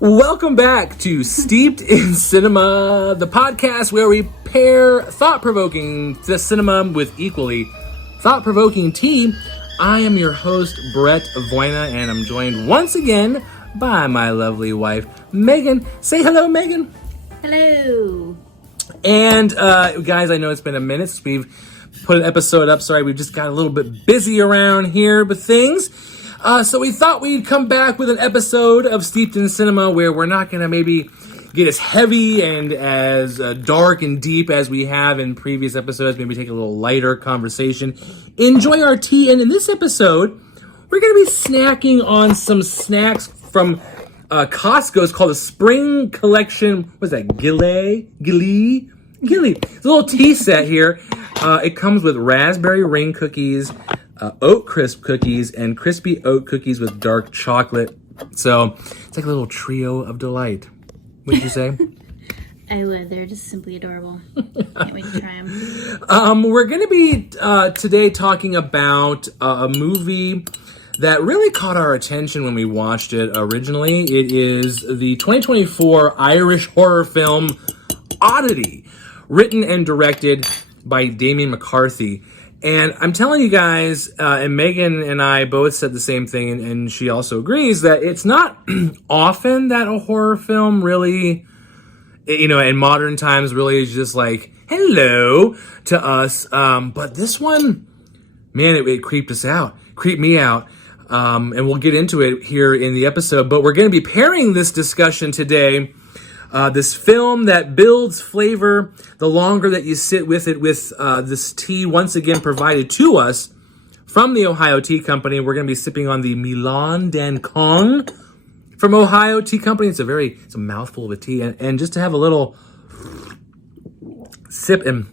Welcome back to Steeped in Cinema, the podcast where we pair thought-provoking cinema with equally thought-provoking tea. I am your host, Brett Voina, and I'm joined once again by my lovely wife, Megan. Say hello, Megan. Hello. And guys, I know it's been a minute since we've put an episode up. Sorry, we just got a little bit busy around here with things. So we thought we'd come back with an episode of Steeped in Cinema where we're not going to maybe get as heavy and as dark and deep as we have in previous episodes. Maybe take a little lighter conversation. Enjoy our tea. And in this episode, we're going to be snacking on some snacks from Costco. It's called the Spring Collection. What's that? Gilly. It's a little tea set here. It comes with raspberry ring cookies, oat crisp cookies, and crispy oat cookies with dark chocolate. So it's like a little trio of delight. What'd you say? I would. They're just simply adorable. Can't wait to try them. We're going to be today talking about a movie that really caught our attention when we watched it originally. It is the 2024 Irish horror film Oddity, written and directed by Damian McCarthy. And I'm telling you guys, and Megan and I both said the same thing, and she also agrees, that it's not often that a horror film really, in modern times really is just like, hello to us. But this one, man, it creeped me out. And we'll get into it here in the episode. But we're going to be pairing this discussion today, this film that builds flavor the longer that you sit with it, with this tea once again provided to us from the Ohio Tea Company. We're going to be sipping on the Milan Dan Cong from Ohio Tea Company. It's a mouthful of a tea, and just to have a little sip, and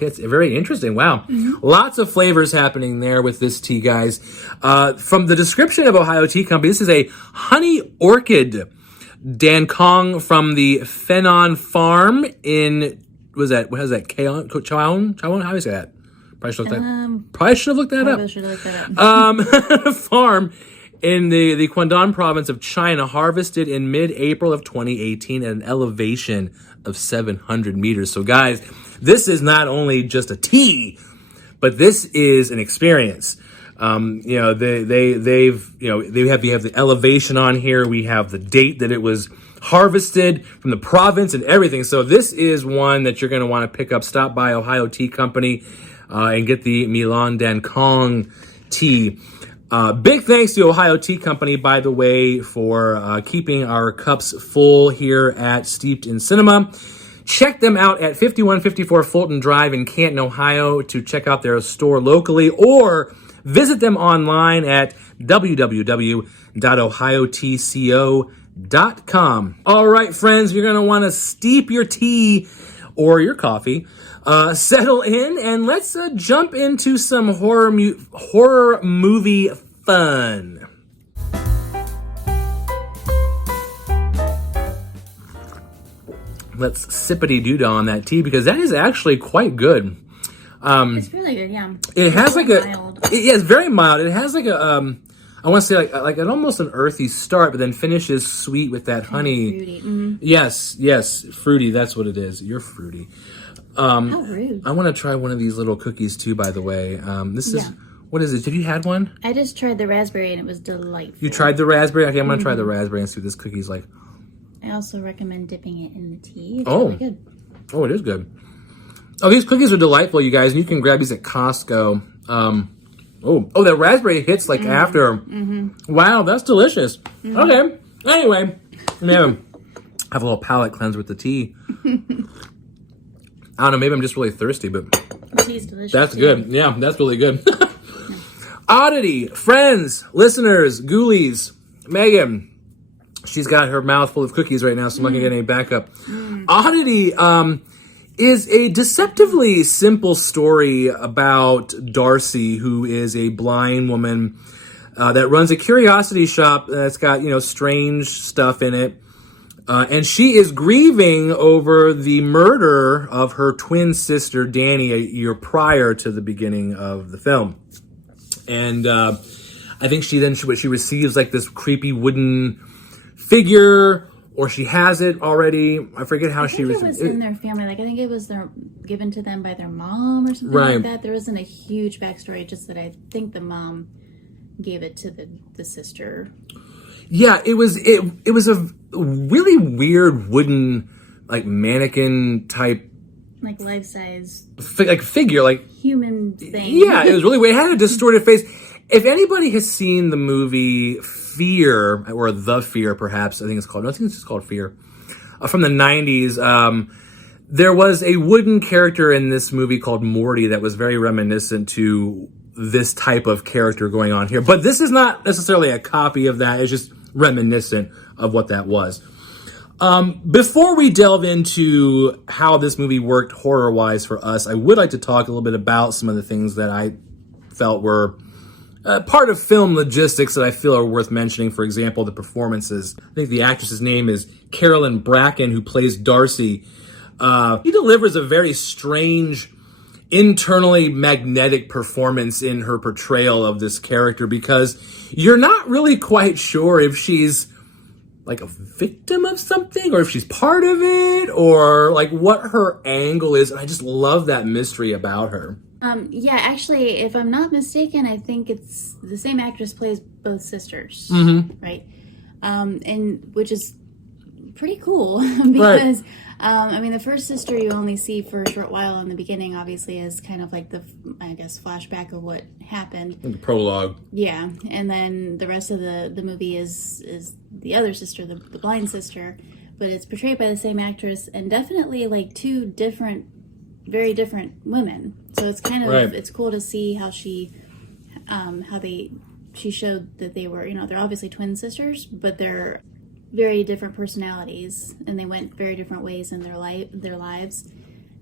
it's very interesting. Wow. Mm-hmm. Lots of flavors happening there with this tea, guys. From the description of Ohio Tea Company, this is a honey orchid Dan Cong from the Fenon Farm in, what is that, Chowan? How do you say that? Probably should have looked that up. Farm in the Guangdong province of China, harvested in mid-April of 2018 at an elevation of 700 meters. So guys, this is not only just a tea, but this is an experience. They have the elevation on here. We have the date that it was harvested from the province and everything. So this is one that you're going to want to pick up. Stop by Ohio Tea Company and get the Milan Dan Cong tea. Big thanks to Ohio Tea Company, by the way, for keeping our cups full here at Steeped in Cinema. Check them out at 5154 Fulton Drive in Canton, Ohio, to check out their store locally, or visit them online at www.ohiotco.com. All right, friends, you're going to want to steep your tea or your coffee, settle in, and let's jump into some horror movie fun. Let's sippity-doo-dah on that tea, because that is actually quite good. It's really good, yeah. It has like mild. It's very mild. It has like a, I want to say like an almost an earthy start, but then finishes sweet with that honey. Fruity. Mm-hmm. Yes, fruity. That's what it is. You're fruity. How rude. I want to try one of these little cookies too, by the way. This is, what is it? Have you had one? I just tried the raspberry and it was delightful. You tried the raspberry? Okay, I'm going to try the raspberry and see what this cookie's like. I also recommend dipping it in the tea. It's really good. Oh, it is good. Oh, these cookies are delightful, you guys, and you can grab these at Costco. That raspberry hits like after. Mm-hmm. Wow, that's delicious. Mm-hmm. Okay, anyway, man, have a little palate cleanse with the tea. I don't know, maybe I'm just really thirsty, but the tea's delicious. That's good. Yeah, that's really good. Oddity, friends, listeners, ghoulies, Megan. She's got her mouth full of cookies right now, so I'm not going to get any backup. Oddity is a deceptively simple story about Darcy, who is a blind woman that runs a curiosity shop that's got, strange stuff in it. And she is grieving over the murder of her twin sister, Danny, a year prior to the beginning of the film. And I think she receives like this creepy wooden figure, or she has it already. I forget how she was. It was in their family. Like, I think it was given to them by their mom or something Right. like that. There wasn't a huge backstory, just that I think the mom gave it to the sister. Yeah, it was a really weird wooden, like, mannequin type, Like life-size like figure, like human thing. Yeah, it was really weird. It had a distorted face. If anybody has seen the movie Fear, or The Fear, perhaps, I think it's just called Fear, from the 90s, there was a wooden character in this movie called Morty that was very reminiscent to this type of character going on here. But this is not necessarily a copy of that. It's just reminiscent of what that was. Before we delve into how this movie worked horror-wise for us, I would like to talk a little bit about some of the things that I felt were part of film logistics that I feel are worth mentioning. For example, the performances. I think the actress's name is Carolyn Bracken, who plays Darcy. He delivers a very strange, internally magnetic performance in her portrayal of this character, because you're not really quite sure if she's like a victim of something, or if she's part of it, or like what her angle is. And I just love that mystery about her. Yeah, actually, if I'm not mistaken, I think it's the same actress plays both sisters, right? And which is pretty cool because, I mean, the first sister you only see for a short while in the beginning, obviously, is kind of like the, I guess, flashback of what happened. The prologue. Yeah, and then the rest of the movie is the other sister, the blind sister, but it's portrayed by the same actress, and definitely like two different, very different women. So it's kind of it's cool to see how she showed that they were, you know, they're obviously twin sisters, but they're very different personalities, and they went very different ways in their lives,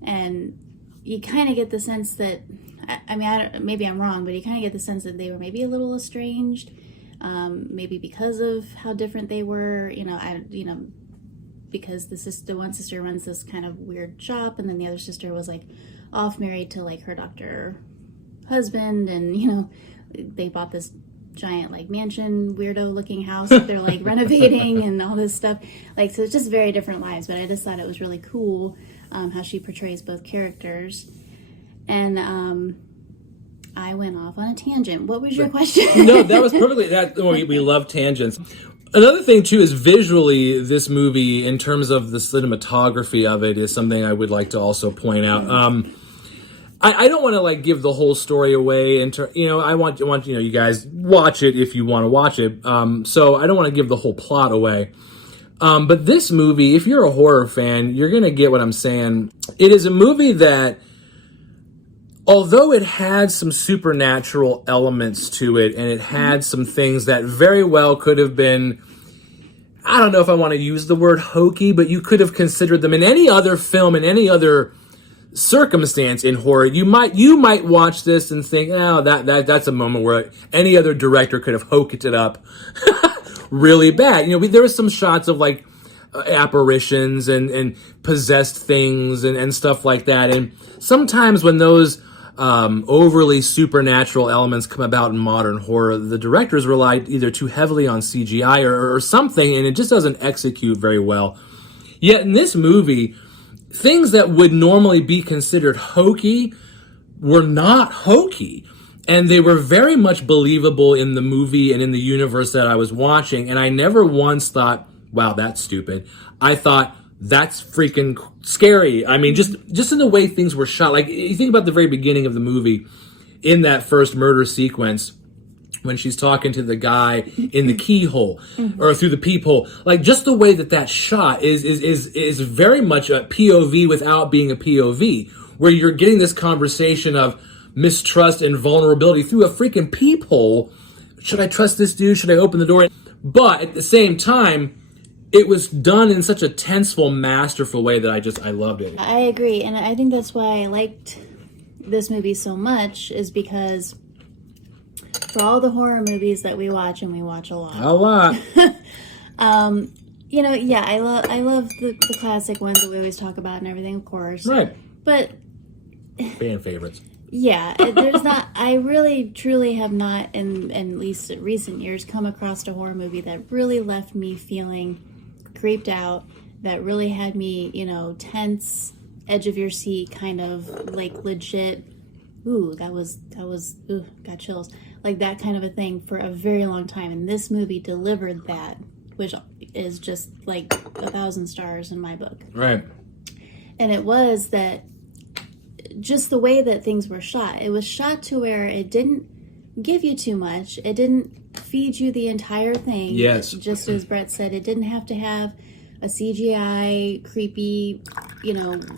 and you kind of get the sense that, I mean, maybe I'm wrong, but you kind of get the sense that they were maybe a little estranged, maybe because of how different they were, because the one sister runs this kind of weird shop, and then the other sister was like off married to like her doctor husband, and they bought this giant like mansion weirdo looking house that they're like renovating and all this stuff, like, so it's just very different lives. But I just thought it was really cool how she portrays both characters. And I went off on a tangent. What was your question? No, that was perfectly that. We love tangents. Another thing too is visually, this movie, in terms of the cinematography of it, is something I would like to also point out. I don't want to like give the whole story away. I want you guys watch it if you want to watch it. So I don't want to give the whole plot away. But this movie, if you're a horror fan, you're gonna get what I'm saying. It is a movie that, although it had some supernatural elements to it, and it had some things that very well could have been, I don't know if I want to use the word hokey, but you could have considered them in any other film, in any other circumstance in horror. You might watch this and think, oh, that's a moment where any other director could have hoked it up really bad. There were some shots of like apparitions and possessed things and stuff like that. And sometimes when those overly supernatural elements come about in modern horror, the directors relied either too heavily on CGI or something, and it just doesn't execute very well. Yet in this movie, things that would normally be considered hokey were not hokey. And they were very much believable in the movie and in the universe that I was watching. And I never once thought, wow, that's stupid. I thought, that's freaking scary. I mean, just in the way things were shot. Like, you think about the very beginning of the movie, in that first murder sequence, when she's talking to the guy in the keyhole or through the peephole, like, just the way that shot is very much a POV without being a POV, where you're getting this conversation of mistrust and vulnerability through a freaking peephole. Should I trust this dude? Should I open the door? But at the same time, it was done in such a tenseful, masterful way that I loved it. I agree, and I think that's why I liked this movie so much, is because for all the horror movies that we watch, and we watch a lot. A lot. Yeah, I love the classic ones that we always talk about and everything, of course. Right. But fan favorites. Yeah, there's not. I really, truly have not, in at least recent years, come across a horror movie that really left me feeling creeped out. That really had me, tense, edge of your seat, kind of like legit. Ooh, ooh, got chills. Like that kind of a thing for a very long time. And this movie delivered that, which is just like 1,000 stars in my book. Right. And it was that just the way that things were shot. It was shot to where it didn't give you too much. It didn't feed you the entire thing. Yes. Just as Brett said, it didn't have to have a CGI, creepy,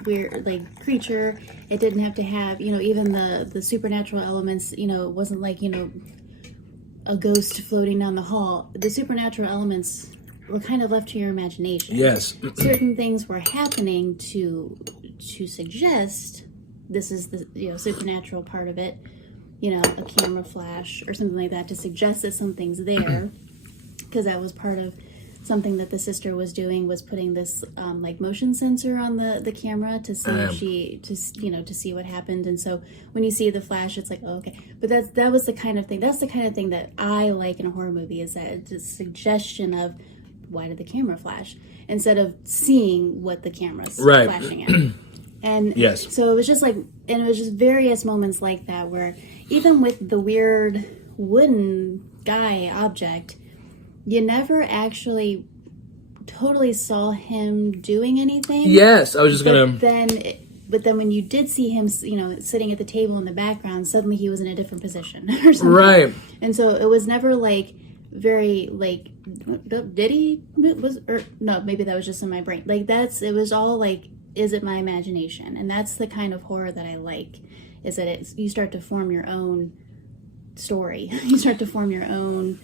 weird, like, creature. It didn't have to have, even the supernatural elements, it wasn't like, a ghost floating down the hall. The supernatural elements were kind of left to your imagination. Yes. Certain things were happening to suggest this is the supernatural part of it, a camera flash or something like that to suggest that something's there, because that was part of something that the sister was doing, was putting this like motion sensor on the camera to see if to see what happened. And so when you see the flash, it's like, oh, okay. But that's the kind of thing that I like in a horror movie, is that the suggestion of why did the camera flash, instead of seeing what the camera's flashing at. And yes. So it was just like, and it was just various moments like that where even with the weird wooden guy object, you never actually totally saw him doing anything. Yes, I was just But then when you did see him, sitting at the table in the background, suddenly he was in a different position or something. Right. And so it was never like very like, did he no, maybe that was just in my brain. Like it was all like, is it my imagination? And that's the kind of horror that I like, is that you start to form your own story. You start to form your own,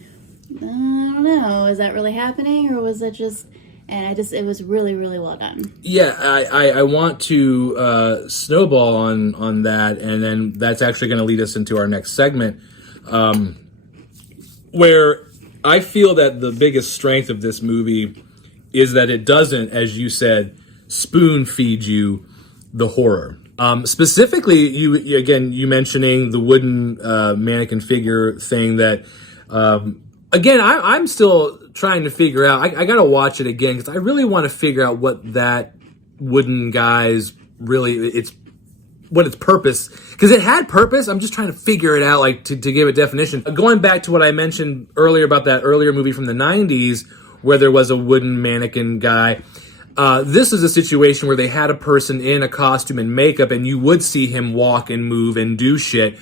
I don't know, is that really happening, or was it just, and it was really, really well done. Yeah, I want to snowball on that, and then that's actually going to lead us into our next segment, where I feel that the biggest strength of this movie is that it doesn't, as you said, spoon feed you the horror. Specifically, you mentioning the wooden mannequin figure thing that, again, I'm still trying to figure out. I got to watch it again because I really want to figure out what that wooden guy's what its purpose, because it had purpose. I'm just trying to figure it out, like to give a definition. Going back to what I mentioned earlier about that earlier movie from the 90s where there was a wooden mannequin guy. This is a situation where they had a person in a costume and makeup, and you would see him walk and move and do shit.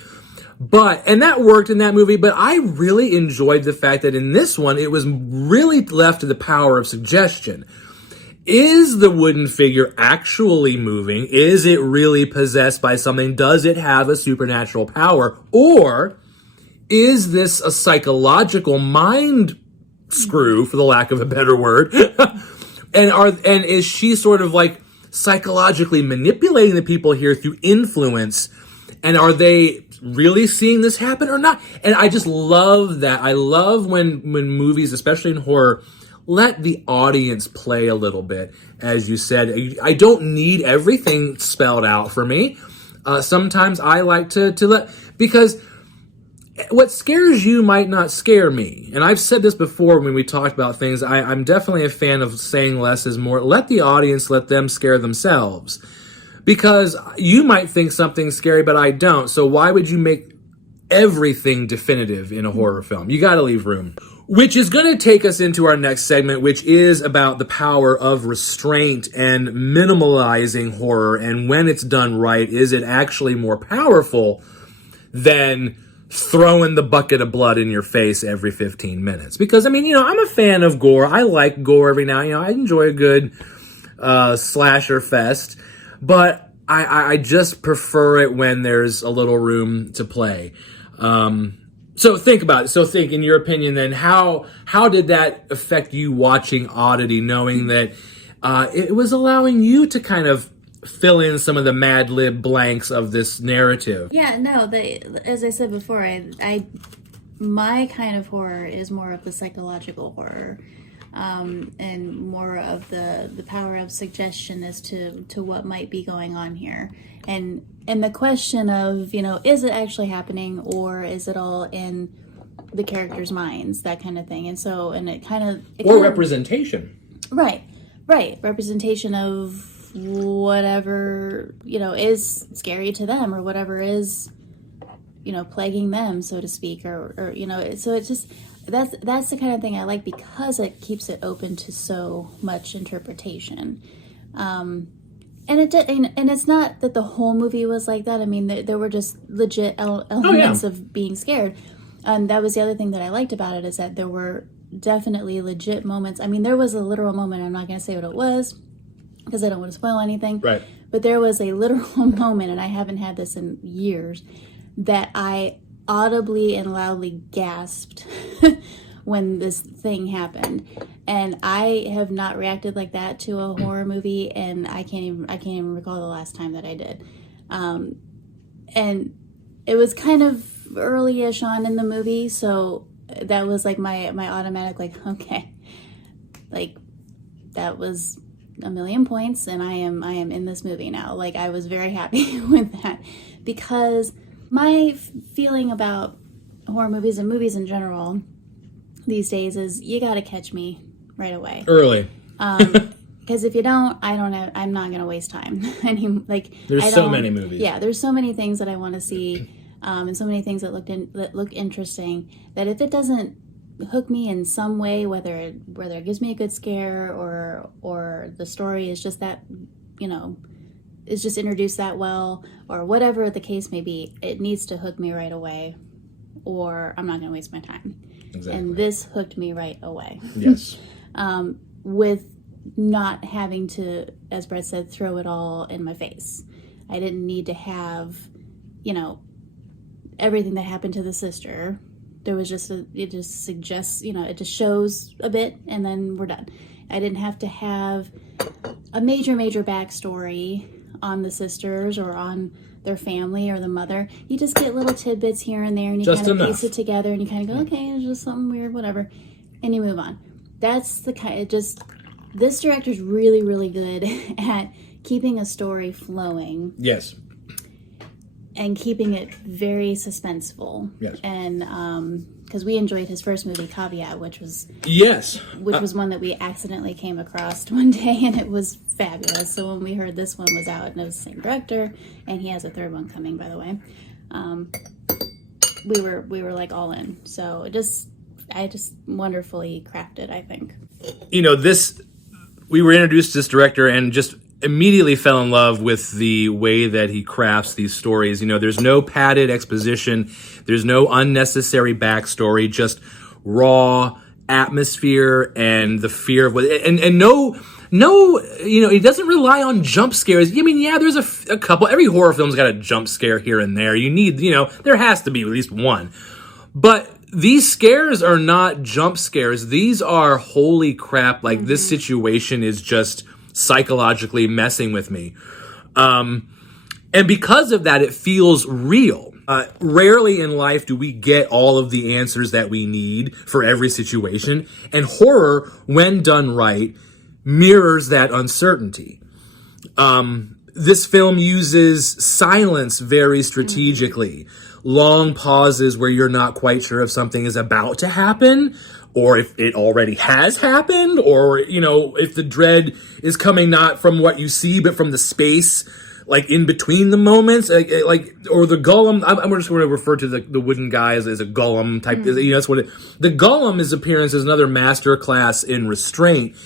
And that worked in that movie, but I really enjoyed the fact that in this one, it was really left to the power of suggestion. Is the wooden figure actually moving? Is it really possessed by something? Does it have a supernatural power? Or is this a psychological mind screw, for the lack of a better word? And is she sort of like psychologically manipulating the people here through influence? And are they really seeing this happen or not? And I just love that. I love when movies, especially in horror, let the audience play a little bit. As you said, I don't need everything spelled out for me. Sometimes I like to let, because what scares you might not scare me. And I've said this before when we talked about things. I'm definitely a fan of saying less is more. Let the audience, let them scare themselves. Because you might think something's scary, but I don't. So why would you make everything definitive in a horror film? You got to leave room. Which is going to take us into our next segment, which is about the power of restraint and minimalizing horror. And when it's done right, is it actually more powerful than throwing the bucket of blood in your face every 15 minutes? Because, I'm a fan of gore. I like gore every now and then. I enjoy a good slasher fest. But I just prefer it when there's a little room to play. So think about it. So think, in your opinion, then, how did that affect you watching Oddity, knowing that it was allowing you to kind of fill in some of the Mad Lib blanks of this narrative? Yeah, no, as I said before, my kind of horror is more of the psychological horror, and more of the power of suggestion as to what might be going on here. And and the question of, is it actually happening, or is it all in the characters' minds, that kind of thing. And so, and it kind of... representation. Right. Representation of whatever, is scary to them, or whatever is, plaguing them, so to speak, or so it's just... That's the kind of thing I like, because it keeps it open to so much interpretation. And it's not that the whole movie was like that. I mean, there were just legit elements of being scared. And that was the other thing that I liked about it, is that there were definitely legit moments. I mean, there was a literal moment. I'm not going to say what it was, because I don't want to spoil anything. Right. But there was a literal moment, and I haven't had this in years, that I audibly and loudly gasped when this thing happened. And I have not reacted like that to a horror movie, and I can't even recall the last time that I did. And it was kind of early-ish on in the movie, so that was like my automatic, like, okay, like, that was a million points, and I am in this movie now. Like, I was very happy with that, because my feeling about horror movies and movies in general these days is, you gotta catch me right away. Early. Because if you don't, I'm not gonna waste time. There's so many movies. Yeah, there's so many things that I want to see, and so many things that look interesting, that if it doesn't hook me in some way, whether it gives me a good scare, or the story is just that, is just introduced that well, or whatever the case may be, it needs to hook me right away, or I'm not going to waste my time. Exactly. And this hooked me right away. Yes. With not having to, as Brett said, throw it all in my face. I didn't need to have, everything that happened to the sister. There was just it just suggests, it just shows a bit, and then we're done. I didn't have to have a major backstory on the sisters, or on their family, or the mother. You just get little tidbits here and there, and you kind of piece it together, and you kind of go, okay, it's just something weird, whatever, and you move on. That's the kind of this director's really, really good at keeping a story flowing. Yes. And keeping it very suspenseful. Yes. And because we enjoyed his first movie, Caveat, which was one that we accidentally came across one day, and it was fabulous. So when we heard this one was out, and it was the same director, and he has a third one coming, by the way, we were like all in. So I just wonderfully crafted, I think. We were introduced to this director, and just immediately fell in love with the way that he crafts these stories. There's no padded exposition. There's no unnecessary backstory, just raw atmosphere and the fear of what, and no, he doesn't rely on jump scares. I mean, yeah, there's a couple. Every horror film's got a jump scare here and there. You need, there has to be at least one. But these scares are not jump scares. These are, holy crap, like, this situation is just psychologically messing with me. And because of that, it feels real. Rarely in life do we get all of the answers that we need for every situation. And horror, when done right, mirrors that uncertainty. This film uses silence very strategically. Long pauses where you're not quite sure if something is about to happen, or if it already has happened, or, if the dread is coming not from what you see, but from the space, like, in between the moments, or the golem. I'm just going to refer to the wooden guy as a golem type. That's what the golem's appearance is another masterclass in restraint,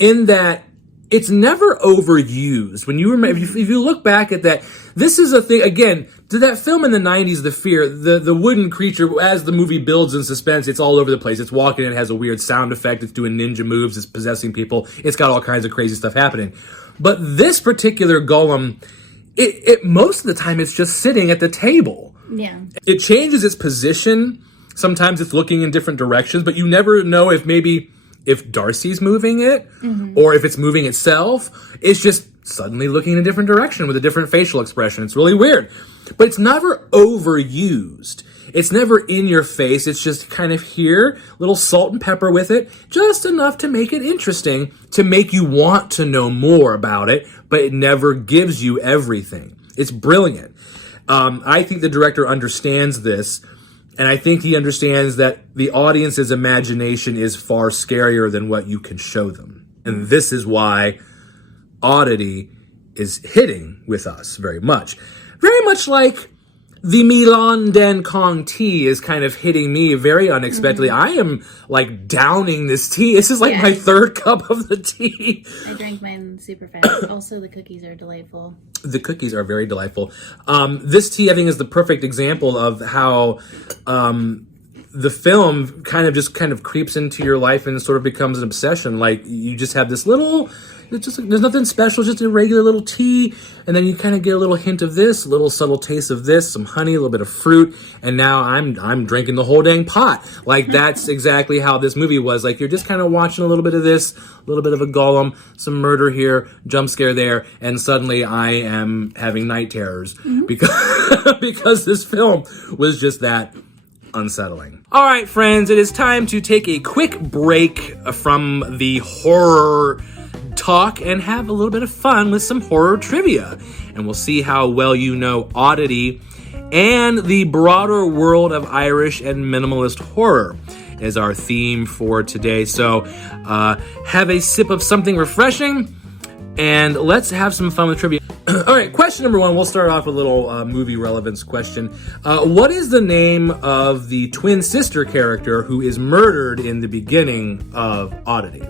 in that it's never overused. When you remember, if you look back at that, this is a thing, again, to that film in the 90s, The Fear, the wooden creature, as the movie builds in suspense, it's all over the place. It's walking, it has a weird sound effect, it's doing ninja moves, it's possessing people, it's got all kinds of crazy stuff happening. But this particular golem, it most of the time, it's just sitting at the table. Yeah. It changes its position. Sometimes it's looking in different directions, but you never know if Darcy's moving it, or if it's moving itself. It's just suddenly looking in a different direction with a different facial expression. It's really weird. But it's never overused. It's never in your face. It's just kind of here, little salt and pepper with it, just enough to make it interesting, to make you want to know more about it, but it never gives you everything. It's brilliant. I think the director understands this, and I think he understands that the audience's imagination is far scarier than what you can show them. And this is why Oddity is hitting with us very much. Very much like the Milan Den Cong tea is kind of hitting me very unexpectedly. I am like downing this tea. This is like my third cup of the tea. I drank mine super fast. Also, the cookies are delightful. The cookies are very delightful. This tea, I think, is the perfect example of how the film kind of creeps into your life and sort of becomes an obsession. Like, you just have this little... there's nothing special, just a regular little tea, and then you kind of get a little hint of this, a little subtle taste of this, some honey, a little bit of fruit, and now I'm drinking the whole dang pot. Like, that's exactly how this movie was. Like, you're just kind of watching a little bit of this, a little bit of a golem, some murder here, jump scare there, and suddenly I am having night terrors because this film was just that unsettling. All right, friends, it is time to take a quick break from the horror talk and have a little bit of fun with some horror trivia. And we'll see how well you know Oddity and the broader world of Irish and minimalist horror is our theme for today. So have a sip of something refreshing and let's have some fun with trivia. All right, question number one. We'll start off with a little movie relevance question. What is the name of the twin sister character who is murdered in the beginning of Oddity?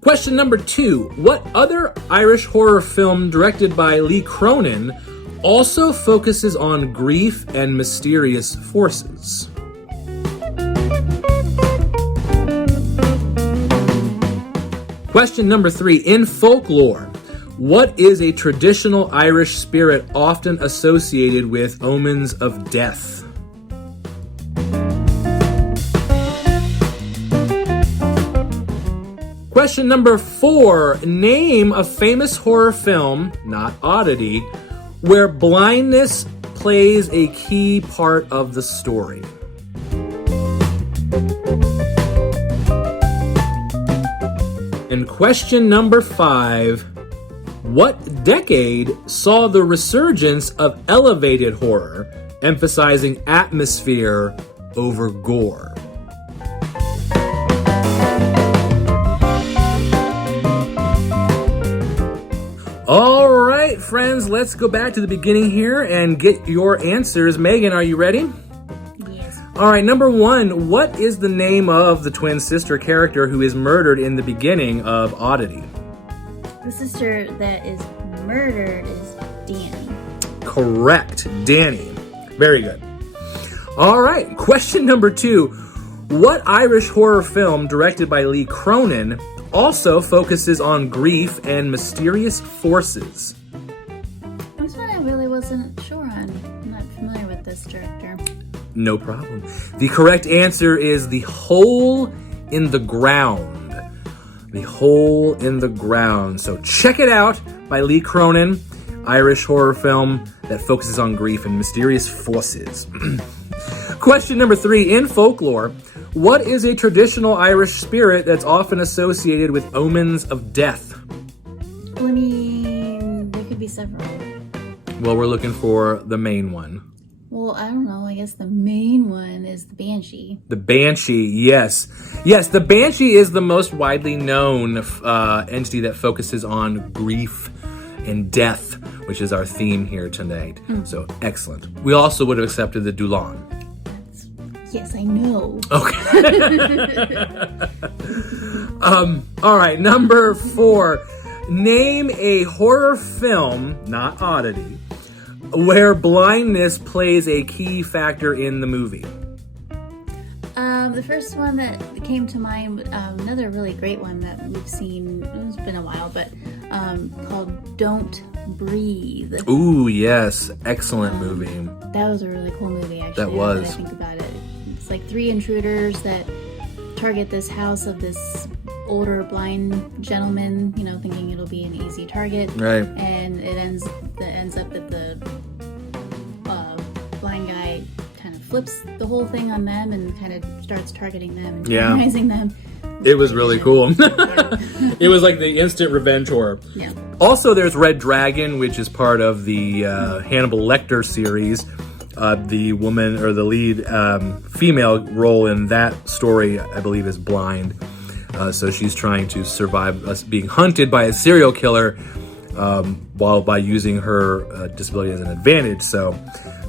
Question number two. What other Irish horror film directed by Lee Cronin also focuses on grief and mysterious forces? Question number three. In folklore, what is a traditional Irish spirit often associated with omens of death? Question number four. Name a famous horror film, not Oddity, where blindness plays a key part of the story. And question number five. What decade saw the resurgence of elevated horror, emphasizing atmosphere over gore? All right, friends, let's go back to the beginning here and get your answers. Megan, are you ready? Yes. All right, number one, what is the name of the twin sister character who is murdered in the beginning of Oddity? The sister that is murdered is Danny. Correct, Danny. Very good. All right, question number two, what Irish horror film directed by Lee Cronin also focuses on grief and mysterious forces? This one I really wasn't sure on. I'm not familiar with this director. No problem. The correct answer is The Hole in the Ground. The Hole in the Ground. So check it out by Lee Cronin, Irish horror film that focuses on grief and mysterious forces. Question number three, in folklore, what is a traditional Irish spirit that's often associated with omens of death? Well, I mean, there could be several. Well, we're looking for the main one. Well, I don't know. I guess the main one is the Banshee. The Banshee, yes. Yes, the Banshee is the most widely known entity that focuses on grief and death, which is our theme here tonight. So, excellent. We also would have accepted the Dulon. Yes, I know. Okay. All right, number four. Name a horror film, not Oddity, where blindness plays a key factor in the movie. The first one that came to mind, another really great one that we've seen, it's been a while, but called Don't Breathe. Ooh, yes. Excellent movie. That was a really cool movie, actually. That was. Now that I think about it. It's like three intruders that target this house of this older blind gentleman, you know, thinking it'll be an easy target. Right. And it ends up that the blind guy kind of flips the whole thing on them and kind of starts targeting them and terrorizing them. It was really cool. It was like the instant revenge horror. Yeah. Also, there's Red Dragon, which is part of the Hannibal Lecter series. The woman or the lead female role in that story, I believe, is blind. So she's trying to survive us being hunted by a serial killer while by using her disability as an advantage. So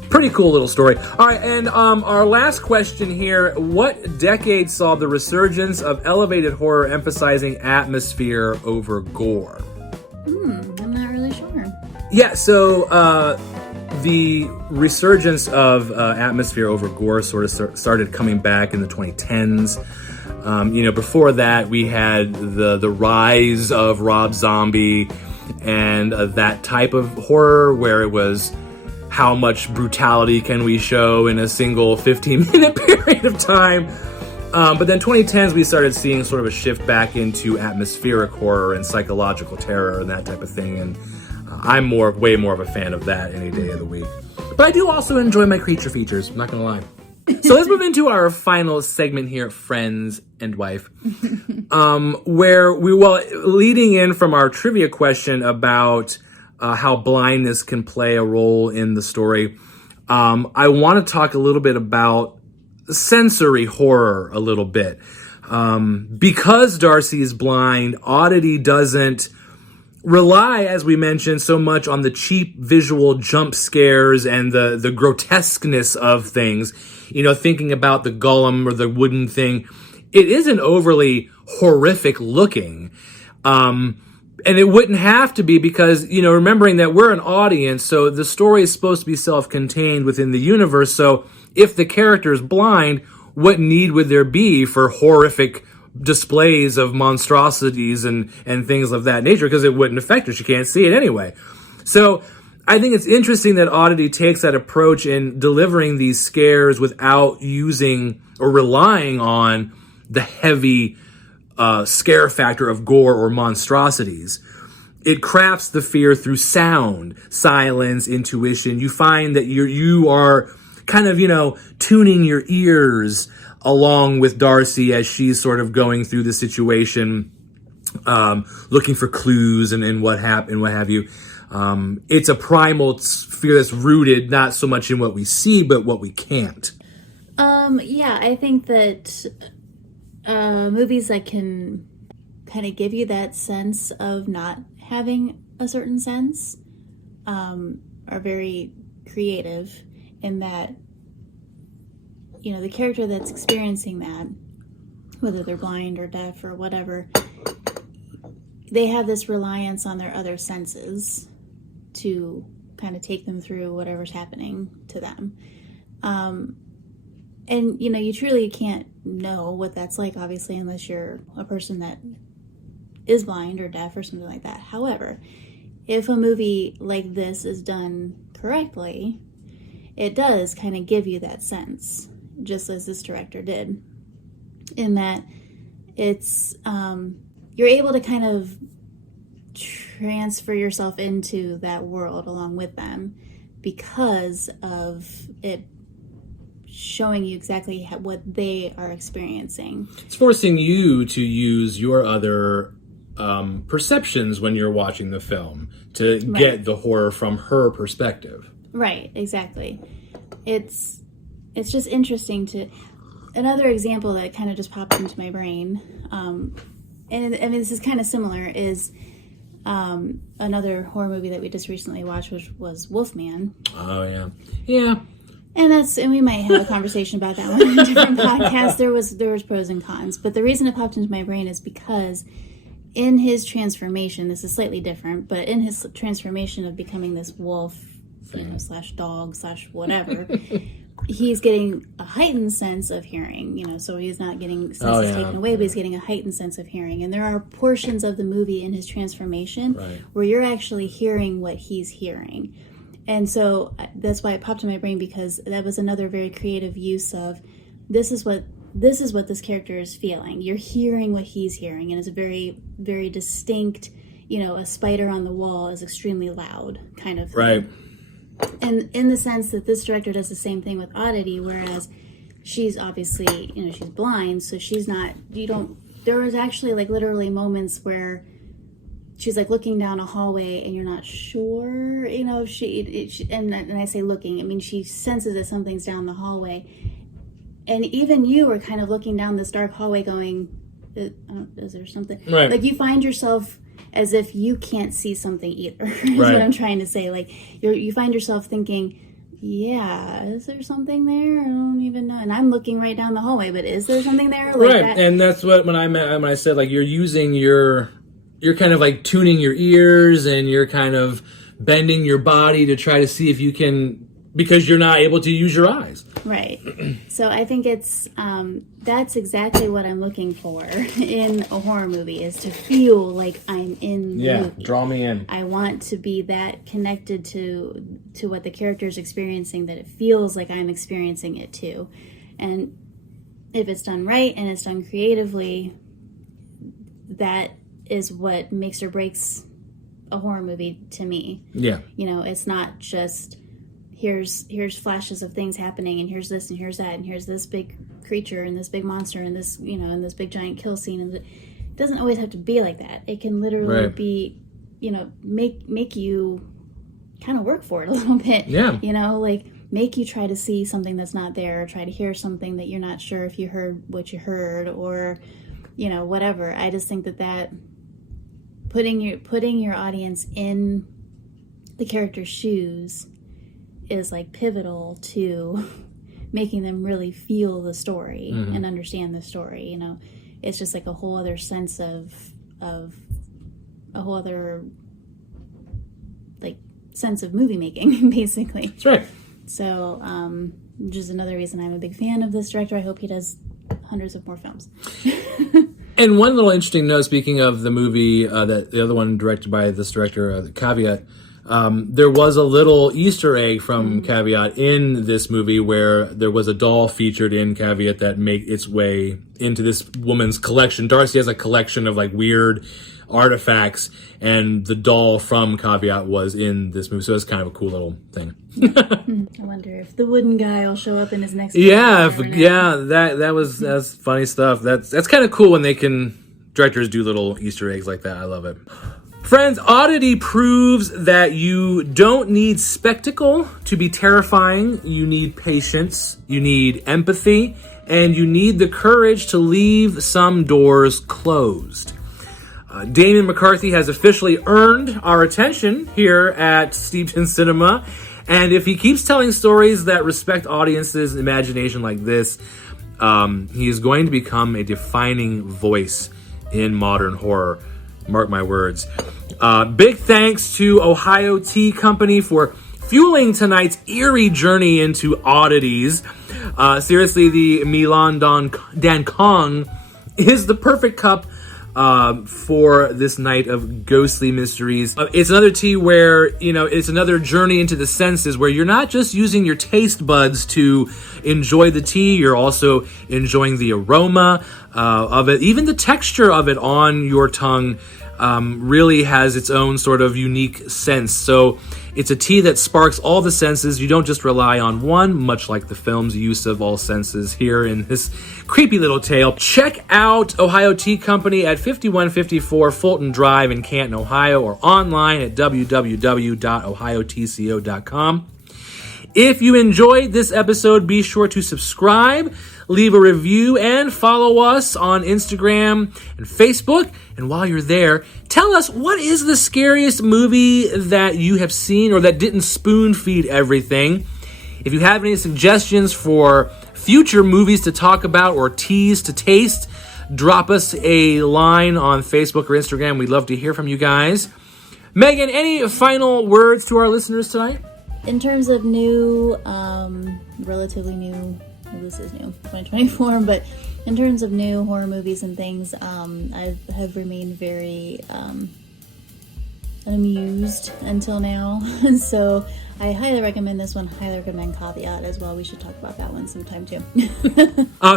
pretty cool little story. All right, and our last question here. What decade saw the resurgence of elevated horror emphasizing atmosphere over gore? I'm not really sure. Yeah, so the resurgence of atmosphere over gore sort of started coming back in the 2010s. Before that, we had the rise of Rob Zombie and that type of horror where it was how much brutality can we show in a single 15-minute period of time. But then 2010s, we started seeing sort of a shift back into atmospheric horror and psychological terror and that type of thing. And I'm way more of a fan of that any day of the week. But I do also enjoy my creature features, I'm not going to lie. So let's move into our final segment here, Friends and Wife, where leading in from our trivia question about how blindness can play a role in the story, I want to talk a little bit about sensory horror a little bit. Because Darcy is blind, Oddity doesn't rely, as we mentioned, so much on the cheap visual jump scares and the grotesqueness of things. Thinking about the golem or the wooden thing, it isn't overly horrific looking. And it wouldn't have to be because, remembering that we're an audience, so the story is supposed to be self-contained within the universe. So if the character is blind, what need would there be for horrific displays of monstrosities and things of that nature? Because it wouldn't affect her. She can't see it anyway. So I think it's interesting that Oddity takes that approach in delivering these scares without using or relying on the heavy scare factor of gore or monstrosities. It crafts the fear through sound, silence, intuition. You find that you are kind of, tuning your ears along with Darcy as she's sort of going through the situation, looking for clues and what have you. It's a primal fear that's rooted not so much in what we see, but what we can't. Yeah, I think that movies that can kind of give you that sense of not having a certain sense are very creative in that, the character that's experiencing that, whether they're blind or deaf or whatever, they have this reliance on their other senses to kind of take them through whatever's happening to them. And, you truly can't know what that's like, obviously, unless you're a person that is blind or deaf or something like that. However, if a movie like this is done correctly, it does kind of give you that sense, just as this director did, in that it's, you're able to kind of transfer yourself into that world along with them because of it showing you exactly what they are experiencing. It's forcing you to use your other perceptions when you're watching the film to get the horror from her perspective. Right, exactly. It's just interesting to... Another example that kind of just popped into my brain, and I mean, this is kind of similar, is another horror movie that we just recently watched, which was Wolfman. Oh, yeah. Yeah. And we might have a conversation about that one in a different podcast. There was pros and cons, but the reason it popped into my brain is because in his transformation, this is slightly different, but in his transformation of becoming this wolf, slash dog, slash whatever, he's getting a heightened sense of hearing, so he's not getting senses taken away, but he's getting a heightened sense of hearing. And there are portions of the movie in his transformation where you're actually hearing what he's hearing. And so that's why it popped in my brain, because that was another very creative use of this is what this character is feeling. You're hearing what he's hearing, and it's a very, very distinct, a spider on the wall is extremely loud kind of thing. Right. And in the sense that this director does the same thing with Oddity, whereas she's obviously, she's blind, so she's not, you don't there was actually like literally moments where she's like looking down a hallway and you're not sure, you know, and I say looking, I mean, she senses that something's down the hallway. And even you were kind of looking down this dark hallway going, is there something? Right. Like you find yourself as if you can't see something either, is right. what I'm trying to say. Like you find yourself thinking, yeah, is there something there? I don't even know. And I'm looking right down the hallway, but is there something there? Like right. that? And that's what when I said like you're using you're kind of like tuning your ears and you're kind of bending your body to try to see if you can, because you're not able to use your eyes. Right. So I think it's, that's exactly what I'm looking for in a horror movie, is to feel like I'm in the movie. Draw me in. I want to be that connected to what the character's experiencing, that it feels like I'm experiencing it too. And if it's done right and it's done creatively, that is what makes or breaks a horror movie to me. Yeah. You know, it's not just here's flashes of things happening and here's this and here's that and here's this big creature and this big monster and this, you know, and this big giant kill scene. And it doesn't always have to be like that. It can literally be, you know, make you kind of work for it a little bit. Yeah. You know, like make you try to see something that's not there, or try to hear something that you're not sure if you heard what you heard, or, you know, whatever. I just think that putting your audience in the character's shoes is like pivotal to making them really feel the story and understand the story. You know, it's just like a whole other sense of a whole other like sense of movie making, basically. That's right. So, which is another reason I'm a big fan of this director. I hope he does hundreds of more films. And one little interesting note, speaking of the movie, that the other one directed by this director, Caveat, there was a little Easter egg from Caveat in this movie where there was a doll featured in Caveat that made its way into this woman's collection. Darcy has a collection of like weird artifacts, and the doll from Caveat was in this movie, so it's kind of a cool little thing. I wonder if the wooden guy will show up in his next that's funny stuff. That's kind of cool when directors do little Easter eggs like that. I love it. Friends, Oddity proves that you don't need spectacle to be terrifying. You need patience, you need empathy, and you need the courage to leave some doors closed. Damian McCarthy has officially earned our attention here at Steeped in Cinema, and if he keeps telling stories that respect audiences' imagination like this, he is going to become a defining voice in modern horror. Mark my words. Big thanks to Ohio Tea Company for fueling tonight's eerie journey into oddities. Seriously, the Milan Dan Cong is the perfect cup for this night of ghostly mysteries. It's another tea where, you know, it's another journey into the senses where you're not just using your taste buds to enjoy the tea, you're also enjoying the aroma of it. Even the texture of it on your tongue really has its own sort of unique sense. So it's a tea that sparks all the senses. You don't just rely on one, much like the film's use of all senses here in this creepy little tale. Check out Ohio Tea Company at 5154 Fulton Drive in Canton, Ohio, or online at www.ohiotco.com. If you enjoyed this episode, be sure to subscribe, leave a review, and follow us on Instagram and Facebook. And while you're there, tell us, what is the scariest movie that you have seen or that didn't spoon feed everything? If you have any suggestions for future movies to talk about or teas to taste, drop us a line on Facebook or Instagram. We'd love to hear from you guys. Megan, any final words to our listeners tonight? In terms of new, relatively new, well, this is new, 2024, but in terms of new horror movies and things, I have remained very amused until now. So I highly recommend this one, highly recommend Caveat as well. We should talk about that one sometime too.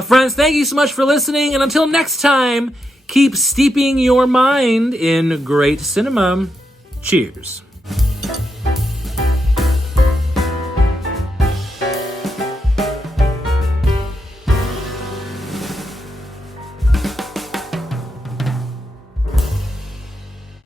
Friends, thank you so much for listening, and until next time, keep steeping your mind in great cinema. Cheers.